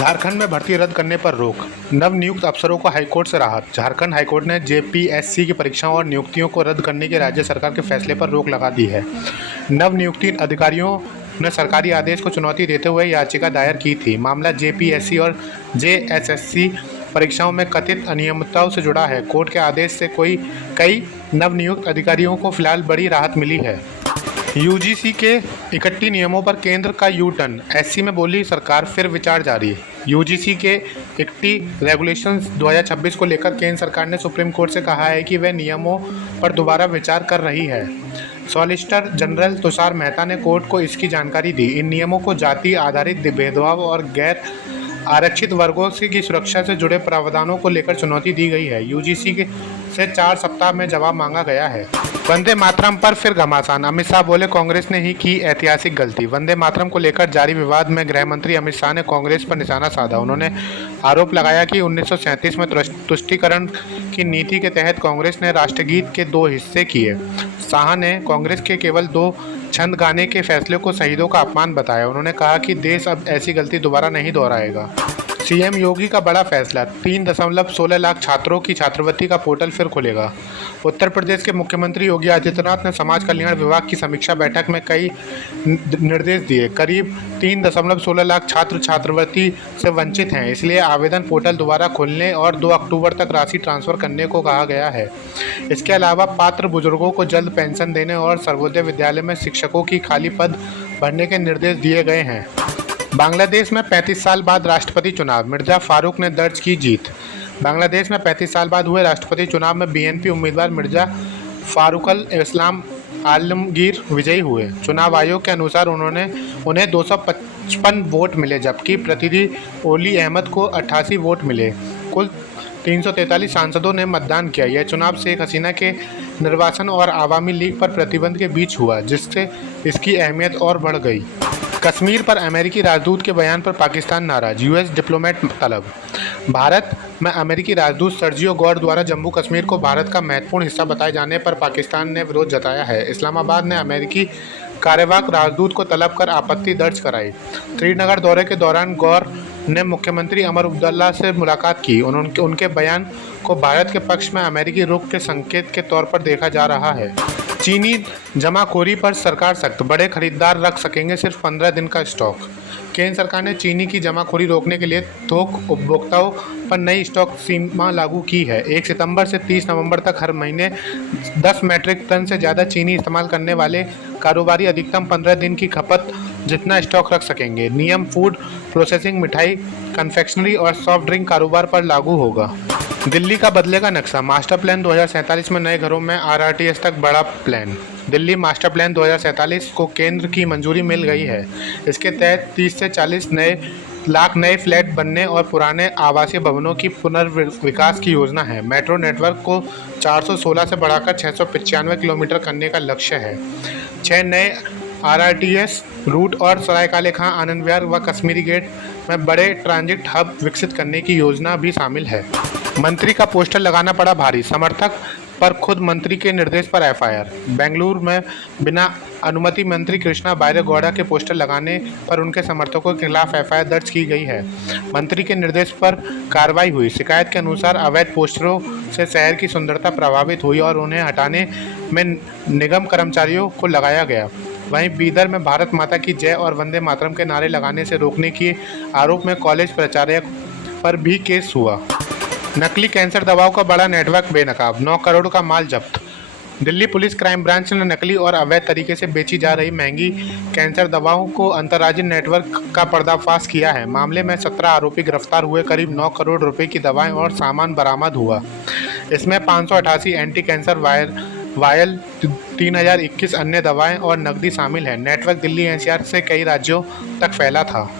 झारखंड में भर्ती रद्द करने पर रोक, नवनियुक्त अफसरों को हाईकोर्ट से राहत। झारखंड हाईकोर्ट ने जेपीएससी की परीक्षाओं और नियुक्तियों को रद्द करने के राज्य सरकार के फैसले पर रोक लगा दी है। नवनियुक्त अधिकारियों ने सरकारी आदेश को चुनौती देते हुए याचिका दायर की थी। मामला जेपीएससी और जेएसएससी परीक्षाओं में कथित अनियमितताओं से जुड़ा है। कोर्ट के आदेश से कई नवनियुक्त अधिकारियों को फिलहाल बड़ी राहत मिली है। यूजीसी के 31 नियमों पर केंद्र का यू टर्न, एससी में बोली सरकार, फिर विचार जारी। यूजीसी के 31 रेगुलेशंस 2026 को लेकर केंद्र सरकार ने सुप्रीम कोर्ट से कहा है कि वह नियमों पर दोबारा विचार कर रही है। सॉलिसिटर जनरल तुषार मेहता ने कोर्ट को इसकी जानकारी दी। इन नियमों को जाति आधारित भेदभाव और गैर आरक्षित वर्गों की सुरक्षा से जुड़े प्रावधानों को लेकर चुनौती दी गई है। यूजीसी से 4 सप्ताह में जवाब मांगा गया है। वंदे मातरम पर फिर घमासान, अमित शाह बोले कांग्रेस ने ही की ऐतिहासिक गलती। वंदे मातरम को लेकर जारी विवाद में गृह मंत्री अमित शाह ने कांग्रेस पर निशाना साधा। उन्होंने आरोप लगाया कि 1937 में तुष्टीकरण की नीति के तहत कांग्रेस ने राष्ट्रगीत के 2 हिस्से किए। शाह ने कांग्रेस के केवल 2 छंद गाने के फैसले को शहीदों का अपमान बताया। उन्होंने कहा कि देश अब ऐसी गलती दोबारा नहीं दोहराएगा। सीएम योगी का बड़ा फैसला, 3.16 लाख छात्रों की छात्रवृत्ति का पोर्टल फिर खुलेगा। उत्तर प्रदेश के मुख्यमंत्री योगी आदित्यनाथ ने समाज कल्याण विभाग की समीक्षा बैठक में कई निर्देश दिए। करीब 3.16 लाख छात्र छात्रवृत्ति से वंचित हैं, इसलिए आवेदन पोर्टल दोबारा खोलने और 2 अक्टूबर तक राशि ट्रांसफर करने को कहा गया है। इसके अलावा पात्र बुजुर्गों को जल्द पेंशन देने और सर्वोदय विद्यालय में शिक्षकों की खाली पद भरने के निर्देश दिए गए हैं। बांग्लादेश में 35 साल बाद राष्ट्रपति चुनाव, मिर्जा फारूक ने दर्ज की जीत। बांग्लादेश में 35 साल बाद हुए राष्ट्रपति चुनाव में बीएनपी उम्मीदवार मिर्जा फारूकल इस्लाम आलमगीर विजयी हुए। चुनाव आयोग के अनुसार उन्हें 255 वोट मिले, जबकि प्रतिनिधि ओली अहमद को 88 वोट मिले। कुल 343 सांसदों ने मतदान किया। यह चुनाव शेख हसीना के निर्वासन और आवामी लीग पर प्रतिबंध के बीच हुआ, जिससे इसकी अहमियत और बढ़ गई। कश्मीर पर अमेरिकी राजदूत के बयान पर पाकिस्तान नाराज, यूएस डिप्लोमेट तलब। भारत में अमेरिकी राजदूत सर्जियो गौर द्वारा जम्मू कश्मीर को भारत का महत्वपूर्ण हिस्सा बताए जाने पर पाकिस्तान ने विरोध जताया है। इस्लामाबाद ने अमेरिकी कार्यवाहक राजदूत को तलब कर आपत्ति दर्ज कराई। श्रीनगर दौरे के दौरान गौर ने मुख्यमंत्री अमर अब्दुल्ला से मुलाकात की। उनके बयान को भारत के पक्ष में अमेरिकी रुख के संकेत के तौर पर देखा जा रहा है। चीनी जमाखोरी पर सरकार सख्त, बड़े खरीदार रख सकेंगे सिर्फ 15 दिन का स्टॉक। केंद्र सरकार ने चीनी की जमाखोरी रोकने के लिए थोक उपभोक्ताओं पर नई स्टॉक सीमा लागू की है। 1 सितंबर से 30 नवंबर तक हर महीने 10 मीट्रिक टन से ज़्यादा चीनी इस्तेमाल करने वाले कारोबारी अधिकतम 15 दिन की खपत जितना स्टॉक रख सकेंगे। नियम फूड प्रोसेसिंग, मिठाई, कन्फेक्शनरी और सॉफ्ट ड्रिंक कारोबार पर लागू होगा। दिल्ली का बदलेगा नक्शा, मास्टर प्लान 2047 में नए घरों में आरआरटीएस तक बड़ा प्लान। दिल्ली मास्टर प्लान 2047 को केंद्र की मंजूरी मिल गई है। इसके तहत 30 से 40 लाख नए फ्लैट बनने और पुराने आवासीय भवनों की पुनर्विकास की योजना है। मेट्रो नेटवर्क को 416 से बढ़ाकर 695 किलोमीटर करने का लक्ष्य है। 6 नए आरआरटीएस रूट और सरायकाले खां, आनंद विहार व कश्मीरी गेट में बड़े ट्रांजिट हब विकसित करने की योजना भी शामिल है। मंत्री का पोस्टर लगाना पड़ा भारी, समर्थक पर खुद मंत्री के निर्देश पर एफआईआर। बेंगलुरु में बिना अनुमति मंत्री कृष्णा बैरेगौड़ा के पोस्टर लगाने पर उनके समर्थकों के खिलाफ एफआईआर दर्ज की गई है। मंत्री के निर्देश पर कार्रवाई हुई। शिकायत के अनुसार अवैध पोस्टरों से शहर की सुंदरता प्रभावित हुई और उन्हें हटाने में निगम कर्मचारियों को लगाया गया। वहीं बीदर में भारत माता की जय और वंदे मातरम के नारे लगाने से रोकने के आरोप में कॉलेज प्राचार्य पर भी केस हुआ। नकली कैंसर दवाओं का बड़ा नेटवर्क बेनकाब, 9 करोड़ का माल जब्त। दिल्ली पुलिस क्राइम ब्रांच ने नकली और अवैध तरीके से बेची जा रही महंगी कैंसर दवाओं को अंतर्राज्यीय नेटवर्क का पर्दाफाश किया है। मामले में 17 आरोपी गिरफ्तार हुए। करीब 9 करोड़ रुपए की दवाएं और सामान बरामद हुआ। इसमें 588 एंटी कैंसर वायल, 3021 अन्य दवाएं और नकदी शामिल है। नेटवर्क दिल्ली एनसीआर से कई राज्यों तक फैला था।